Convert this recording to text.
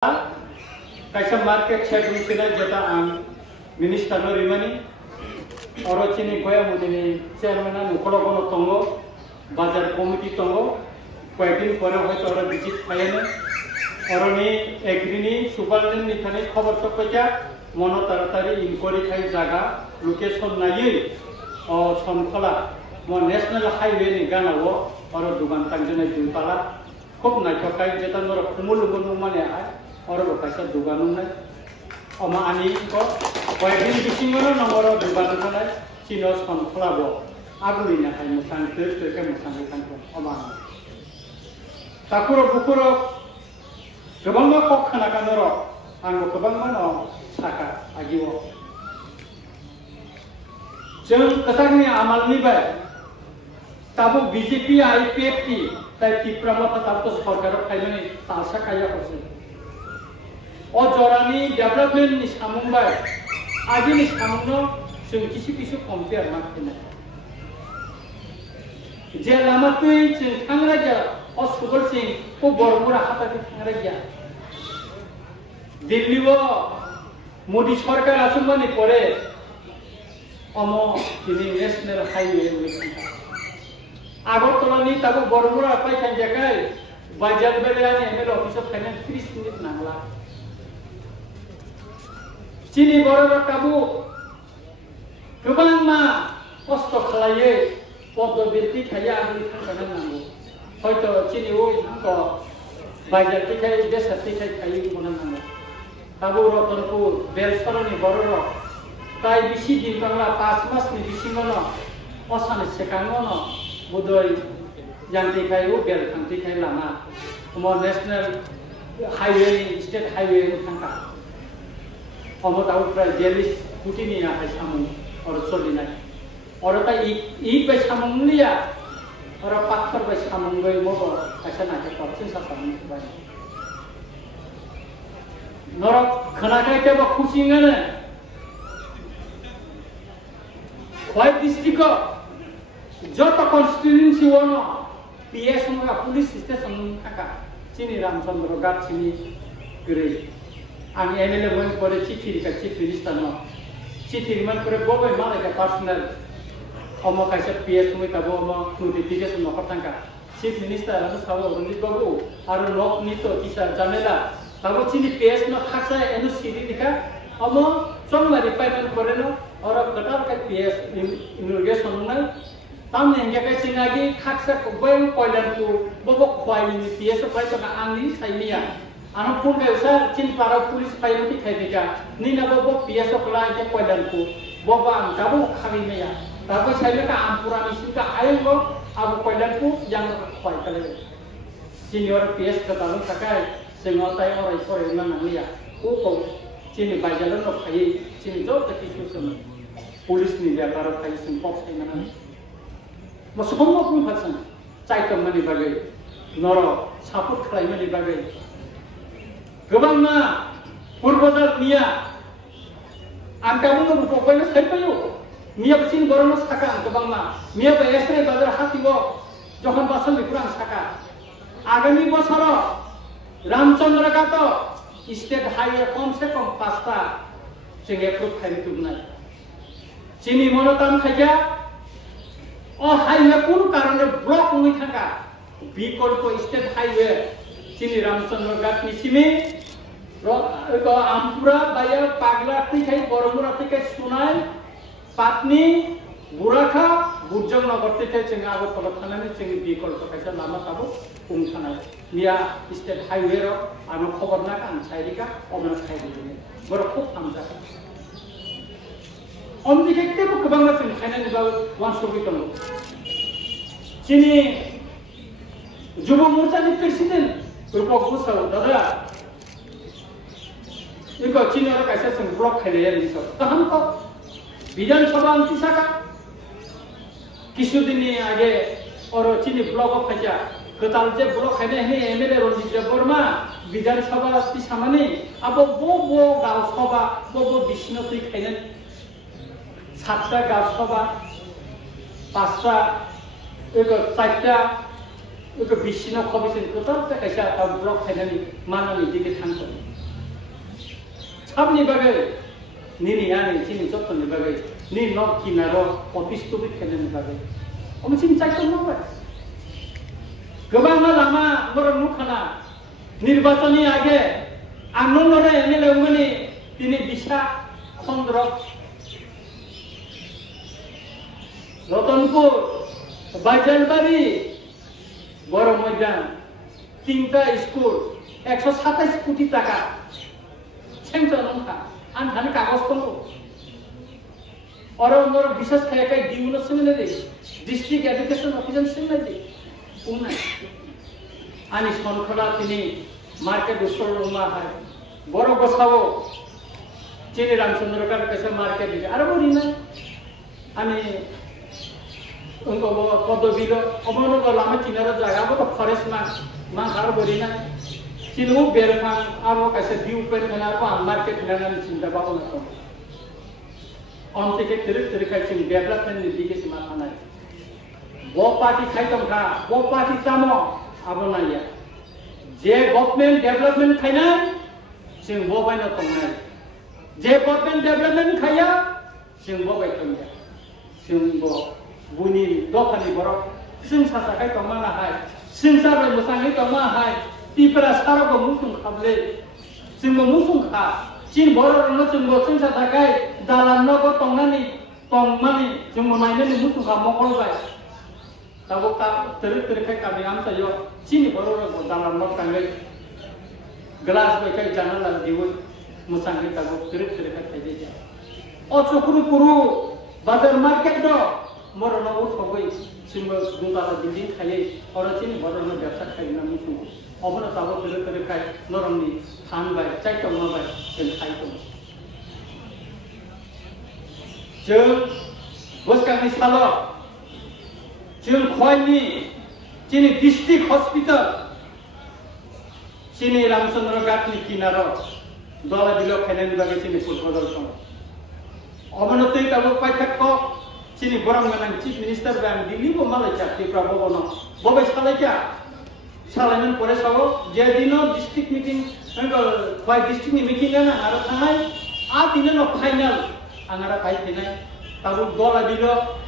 kaisa market check misina jeta ang minister no rimani oro chini goya mudini chairman na nukolo kono tongo bazar committee tongo কয়েকদিন পরে হয়তো ওরা visit পাইনে অরনি এগ্রিনি সুপারডেন্ট নিখানে খবর তো কইয়া মন তাড়াতাড়ি ইনকোয়ারি খাই জায়গা লোকেশন নাইয়ে ও সনখলা ম ন্যাশনাল হাইওয়ে নি গানাও আর দোকান তাংজনে দুইপালা খুব নাইথকাই যেটা নর কুমুলুগুন মানে আয় আর কাইসা দোকান নাই আমা আনি ক কয়েকদিন বিসিংগন নম্বর দোকান নাই চিনো সনখলাবো আগুলি না খাই মুসাং তে মুসাং খানতো আমা takuro bukuro gabang ma kok khana kanoro anggo gabang ma no saka agiwo jeng kasagni amal ni bai tabu BJP IPFT tai tipramata tabto sarkar khaimani tasa kaya kosi o jorani development ni samung bai agi ni samungno jeng kisu kisu compare ma kena je lamatui jeng thangra ja और सुबह सिंह को बरमुरा हाथ के थांगरे गया दिल्ली वो मोदी सरकार आसुमानी परे Amo Delhi national highway में आगरतला नी ताको बरमुरा पाई खान जगह बाजार बेलानी ML office of finance 30 minute नांगला चीनी बररा काबू गोबां मा कष्ट खालाये पदबिरति खाया आगुनि थांखाना नांगौ হয়তো চিনি ওই তো বাজার থেকে দেশার থেকে খাই মনে নামে বাবু রতনপুর বেলসরনি বড় তাই বেশি দিন বাংলা 5 মাস নি বেশি মন অসানে সেকাঙ্গন বুদই জানতে খাই ও বেল খান্তি খাই লামা তোমার ন্যাশনাল হাইওয়ে স্টেট হাইওয়ে থাকা অমত আউট প্রায় 42 কোটি নিয়ে আয় সামু আর চলি নাই আর তাই ই পে সামুলিয়া और पत्थर पे सामंगई मोको ऐसा ना के परसे सा सामने बाय नरक खना के बा खुशी ngane होय डिस्ट्रिक्ट जत कन्स्टिट्युएंसी वनो पीएस मा पुलिस स्टेशन थाका चिनी रामचंद्र गात चिनी गरे आं एमएलए बन परे चिठी का चिफ मिनिस्टर न चिठी मन करे बोबे माले का पर्सनल अमो काइसा पीएस में तबो अमो नोटिफिकेशन नखर थांका चीफ मिनिस्टर आरो साबो रंजित बाबू आरो नक नितो किसा जामेला तबो चिनि पीएस न खासा एनु सिरि दिखा अमो सममारि पेमेंट करेनो और कटार का पीएस इनोग्रेशन न तामने हेंगे का सिंगागी खासा को बयं पयलान को बबो खवाइनि पीएस फाइ तना आंनि साइनिया आनो फोन के सर चिन पारा पुलिस फाइल की थाइदिका निना बबो पीएस खला के पयलान को बबा तबो खाबिमेया ताको साइले का आमपुरानी सिका आयंगो अब कोइलानकु yang khoi kale senior PS katalu sakai sengotai orai sore mananglia ko chini bajalan no khai chini jo ta kisu sum police ni ya taro khai sum pok sai manang mo sommo kun phasan chaitom mani bagai noro saput khlai mani bagai gobangna purbodar niya angkamu no pokoknya sai payo Mia pecin borono saka kebang ma, mia esre bazar hati bo, johan basal di kurang saka. Agami bosoro, Ramchandra kato, state highway kom se kom pasta, sehingga proof hari tu benar. Sini monotam saja, oh highway pun karena blok mui thaka, bikol ko state highway, sini Ramchandra gat ni sini, ro ampura bayar pagla tikai boromura tikai sunai. Patni बुराखा बुरजंग नगर থেকে जों আগরতলা थानानि जों बिकल्प कायसा लामा ताबो पुंखानाय निया state highway रो आनो खबर ना आं साइरिका अमना साइरिने बर खूब हामजा अमनि केतेबो गोबां जों खायनानि बाबो वान सबै दङ चिनि जुब मोर्चानि प्रेसिडेन्ट रुपक बसौ दादा इको चिनि रो कायसा जों ब्लक खायनाय रिसो तहन को विधानसभा अंतिसाका किसुदिन आगे और चीनी ब्लॉक ऑफ खजा कताल जे ब्लॉक खाने है एमएलए रंजित वर्मा विधानसभा ती सामाने अब बो गाव सभा बो विष्णु तुई खाने सातटा गाव सभा पांचटा एक चारटा एक विष्णु खबसिन कताल ते कैसा ब्लॉक खाने मानानि दिके थांगो sabni bagai nini ani sini jotto ni bagai ni nok kinaro office to bit kene ni bagai om sini cai to no ba gobang lama borong nukhana nirbachoni age anonore MLA umani tini bisa khondrok Ratanpur বাইজানবাড়ি বড় ময়দান 3টা school 127 কোটি টাকা sanction নখা আনখানে কাগজ কোন और मोर विशेष खाय काय दिउन सेमिनारी डिस्ट्रिक्ट एजुकेशन ऑफिसर सेमिनारी उना आनी सनखला तिनी मार्केट उसर उमा हाय बड़ गसावो चिनी रामचंद्र का कैसे मार्केट दिले आरो बरिना आनी उनको वो पदवीलो अमनो को लामा चिनारा जागा वो तो फॉरेस्ट मा हारो बरिना चिनु बेरफां आरो कैसे व्यू पेन खाना को मार्केट खाना चिंता बाको न onte ke terik kai ching development ni dige sima khana bo party khai tom kha bo party tamo abona ya je government development khaina sing bo bai na tomna je government development khaya sing bo bai tomya sing bo buni dokhani borok sing sasa kai tomma na hai sing sa bai musangai tomma hai tipra saro ko musung khable sing bo musung kha chin borok no sing bo sing sasa kai dalam no ko tongani tongmani jumbo naine ni musu ka mokol bai tabo ka terik kai kami am sayo chini bororo ko dalam no kangai glass bai kai janal la diwu musangi tabo terik kai kai ja o chokuru puru bazar market do moro no uthogoi simbo dunga la building khai ora chini bororo no byabsa khai na musu obona tabo terik kai noromni than bai chai tongma bai ken khai tong जों बसकांनि सालो जों खयनि चिनि district hospital चिनि रामचंद्र घाटनि किनारो दला below खायनायनि बागै चिनि football दं अबनतै ताबो पाइथाक्क चिनि बरं गोनां chief minister बां दिल्लीबो मालाय चाकरिफ्रा बबनो बबे सालायका सालायनानै परे सावो जे दिनो डिस्ट्रिक्ट मिटिं खय डिस्ट्रिक्टनि मिटिं ना आरो थांनाय आ दिनो final angara kai tinai tabu dola bilo